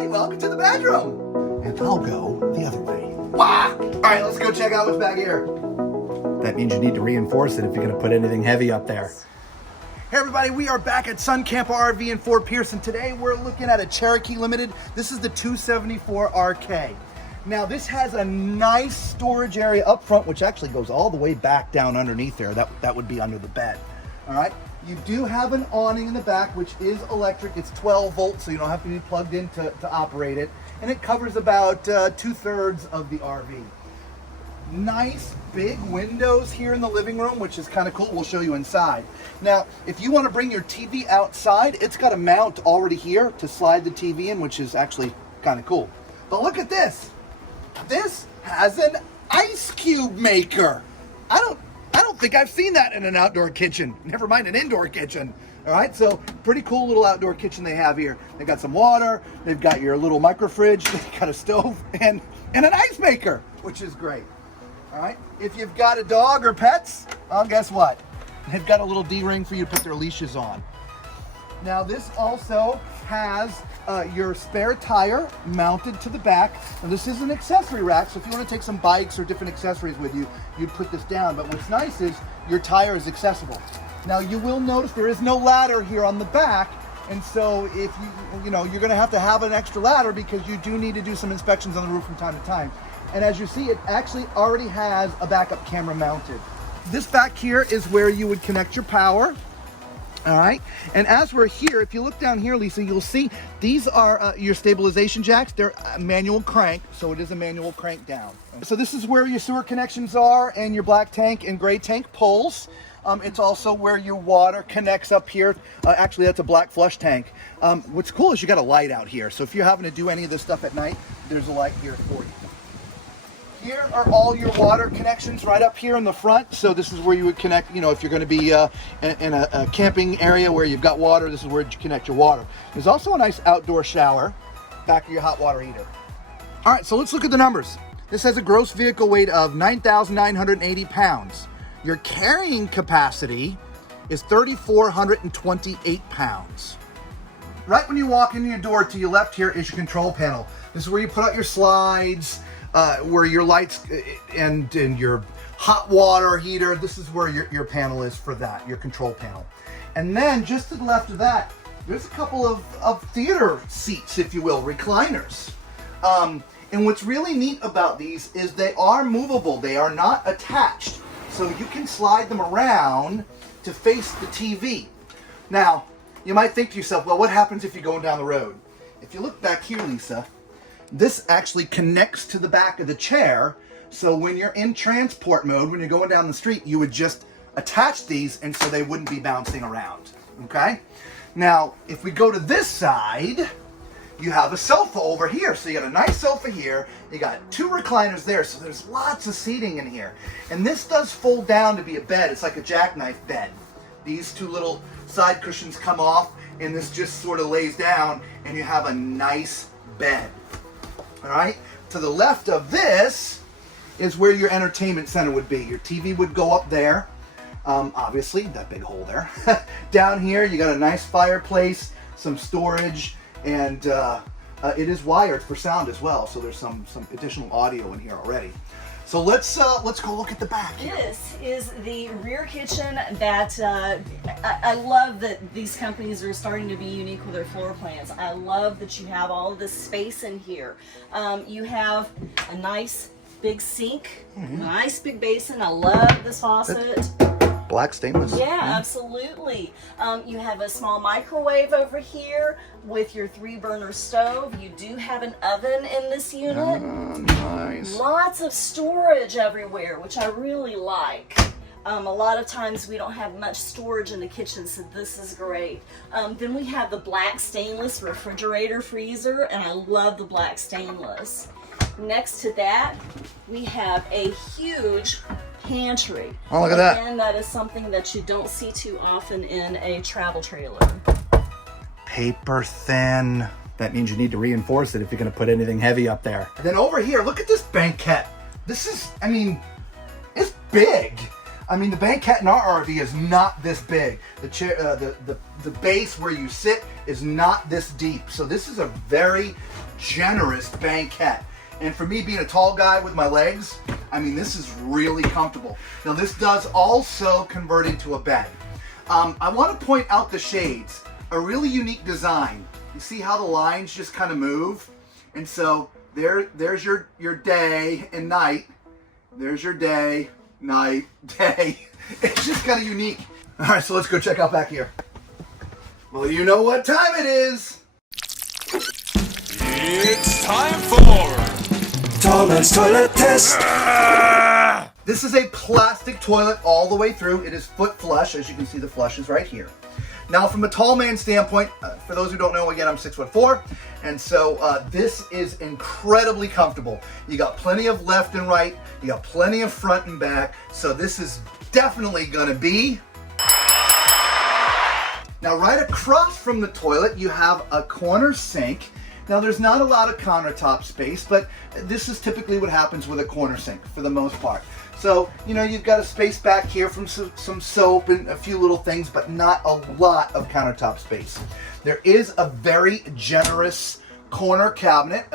Hey, welcome to the bedroom. And I'll go the other way. Wow. All right, let's go check out what's back here. That means you need to reinforce it if you're going to put anything heavy up there. Hey everybody, we are back at Sun Camper RV in Fort Pierce, and today we're looking at a Cherokee Limited. This is the 274 RK. Now this has a nice storage area up front, which actually goes all the way back down underneath there. That would be under the bed. All right. You do have an awning in the back, which is electric. It's 12 volts, so you don't have to be plugged in to operate it. And it covers about 2/3 of the RV. Nice big windows here in the living room, which is kind of cool. We'll show you inside. Now, if you want to bring your TV outside, it's got a mount already here to slide the TV in, which is actually kind of cool. But look at this. This has an ice cube maker. I don't think I've seen that in an outdoor kitchen. Never mind an indoor kitchen. All right, so pretty cool little outdoor kitchen they have here. They got some water. They've got your little micro fridge. They've got a stove and an ice maker, which is great. All right, if you've got a dog or pets, well, guess what? They've got a little D-ring for you to put their leashes on. Now this also has your spare tire mounted to the back. Now this is an accessory rack, so if you want to take some bikes or different accessories with you, you'd put this down. But what's nice is your tire is accessible. Now you will notice there is no ladder here on the back, and so if you're going to have an extra ladder because you do need to do some inspections on the roof from time to time. And as you see, it actually already has a backup camera mounted. This back here is where you would connect your power. All right, and as we're here, if you look down here, Lisa, you'll see these are your stabilization jacks. They're manual crank, so it is a manual crank down. So this is where your sewer connections are and your black tank and gray tank pulls. It's also where your water connects up here. Actually, that's a black flush tank. What's cool is you got a light out here, so if you're having to do any of this stuff at night, there's a light here for you. Here are all your water connections right up here in the front. So this is where you would connect, if you're going to be in a camping area where you've got water, this is where you connect your water. There's also a nice outdoor shower back of your hot water heater. All right, so let's look at the numbers. This has a gross vehicle weight of 9,980 pounds. Your carrying capacity is 3,428 pounds. Right when you walk in your door, to your left here is your control panel. This is where you put out your slides, where your lights and your hot water heater. This is where your panel is for that, your control panel. And then just to the left of that, there's a couple of theater seats, if you will, recliners. And what's really neat about these is they are movable. They are not attached. So you can slide them around to face the TV. Now, you might think to yourself, well, what happens if you're going down the road? If you look back here, Lisa, this actually connects to the back of the chair. So when you're in transport mode, when you're going down the street, you would just attach these and so they wouldn't be bouncing around, okay? Now, if we go to this side, you have a sofa over here. So you got a nice sofa here. You got two recliners there. So there's lots of seating in here. And this does fold down to be a bed. It's like a jackknife bed. These two little side cushions come off and this just sort of lays down and you have a nice bed. All right, to the left of this is where your entertainment center would be. Your TV would go up there, obviously, that big hole there. Down here, you got a nice fireplace, some storage, and it is wired for sound as well, so there's some additional audio in here already. So let's go look at the back here. This is the rear kitchen that I love that these companies are starting to be unique with their floor plans. I love that you have all of this space in here. You have a nice big sink, nice big basin. I love this faucet. Black stainless. Yeah, absolutely. You have a small microwave over here with your 3-burner stove. You do have an oven in this unit. Nice. Lots of storage everywhere, which I really like. A lot of times we don't have much storage in the kitchen, so this is great. Then we have the black stainless refrigerator freezer, and I love the black stainless. Next to that, we have a huge pantry. Oh, look at that. And that is something that you don't see too often in a travel trailer. Paper thin. That means you need to reinforce it if you're going to put anything heavy up there. And then over here, look at this Banquette. This is, it's big. The Banquette in our RV is not this big. The chair, the base where you sit is not this deep. So this is a very generous banquette. And for me being a tall guy with my legs, I mean, this is really comfortable. Now this does also convert into a bed. I want to point out the shades. A really unique design. You see how the lines just kind of move? And so there's your day and night. There's your day, night, day. It's just kind of unique. All right, so let's go check out back here. Well, you know what time it is. It's time for Tall Man's Toilet Test. This is a plastic toilet all the way through. It is foot flush. As you can see, the flush is right here. Now, from a tall man standpoint, for those who don't know, again, I'm 6'4", and so this is incredibly comfortable. You got plenty of left and right. You got plenty of front and back. So this is definitely gonna be. Now, right across from the toilet, you have a corner sink. Now, there's not a lot of countertop space, but this is typically what happens with a corner sink for the most part. So, you know, you've got a space back here from some soap and a few little things, but not a lot of countertop space. There is a very generous corner cabinet,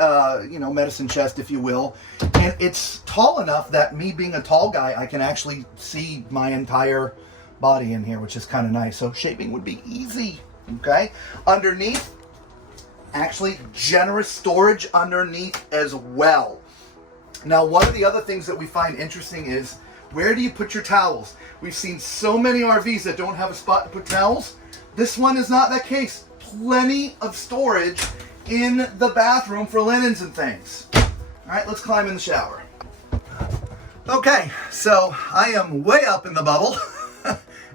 you know, medicine chest, if you will, and it's tall enough that me being a tall guy, I can actually see my entire body in here, which is kind of nice. So shaving would be easy, okay? Underneath, actually generous storage underneath as well. Now, one of the other things that we find interesting is, where do you put your towels? We've seen so many RVs that don't have a spot to put towels. This one is not that case. Plenty of storage in the bathroom for linens and things. All right, let's climb in the shower. Okay, so I am way up in the bubble.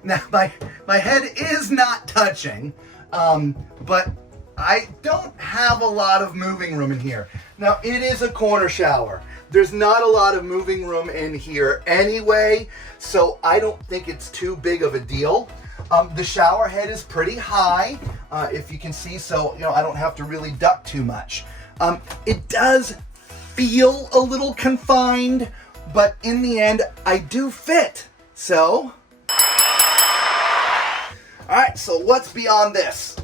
Now, my head is not touching, but I don't have a lot of moving room in here. Now, it is a corner shower. There's not a lot of moving room in here anyway, so I don't think it's too big of a deal. The shower head is pretty high, if you can see, so you know I don't have to really duck too much. It does feel a little confined, but in the end, I do fit. So, all right, so what's beyond this?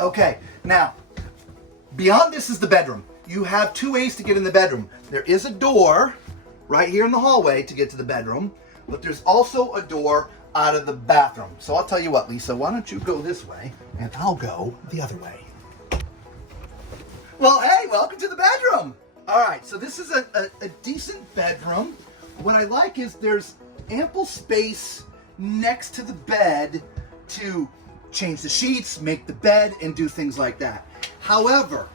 Okay, now, beyond this is the bedroom. You have two ways to get in the bedroom. There is a door right here in the hallway to get to the bedroom, but there's also a door out of the bathroom. So I'll tell you what, Lisa, why don't you go this way and I'll go the other way. Well, hey, welcome to the bedroom. All right, so this is a decent bedroom. What I like is there's ample space next to the bed to change the sheets, make the bed, and do things like that. However,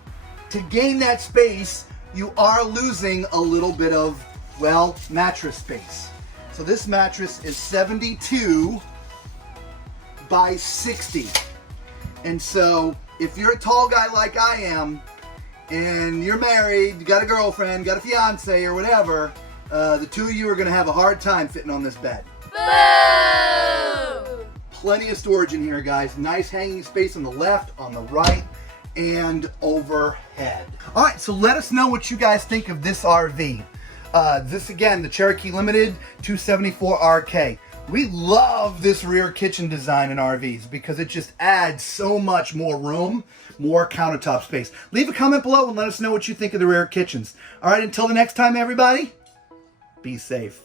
to gain that space, you are losing a little bit of, well, mattress space. So this mattress is 72 by 60. And so if you're a tall guy like I am, and you're married, you got a girlfriend, got a fiance or whatever, the two of you are gonna have a hard time fitting on this bed. Boo! Plenty of storage in here, guys. Nice hanging space on the left, on the right, and overhead. All right, so let us know what you guys think of this RV. This again, the Cherokee Limited 274RK. We love this rear kitchen design in RVs because it just adds so much more room, more countertop space. Leave a comment below and let us know what you think of the rear kitchens. All right, until the next time, everybody, be safe.